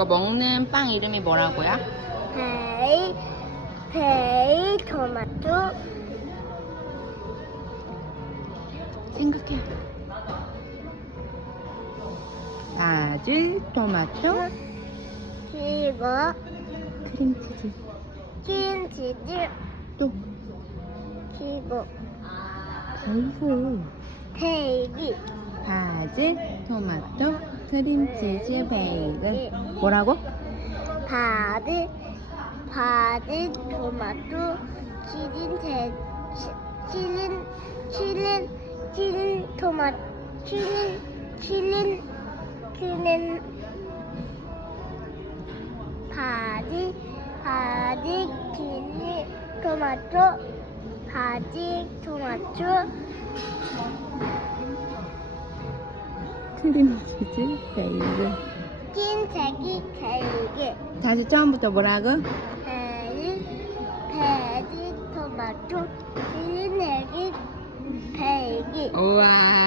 이거 먹는 빵 이름이 뭐라고요? 베이, 베이 토마토, 생각해. 바질, 토마토, 그리고 크림치즈. 김치즈, 또 그리고 베이글. 베이비, 바질, 토마토, 크림치즈, 베이글. 뭐라고? 바질, 바질 토마토, 대, 칠린, 칠린, 칠린 토마토, 칠린, 칠린, 칠린, 바질, 바질, 기린 토마토, 바질 토마토, 틀림없이지? 베이글 흰색이 베이글 다시 처음부터 뭐라고? 베이 베이 토마토 흰색이 베이글 우와.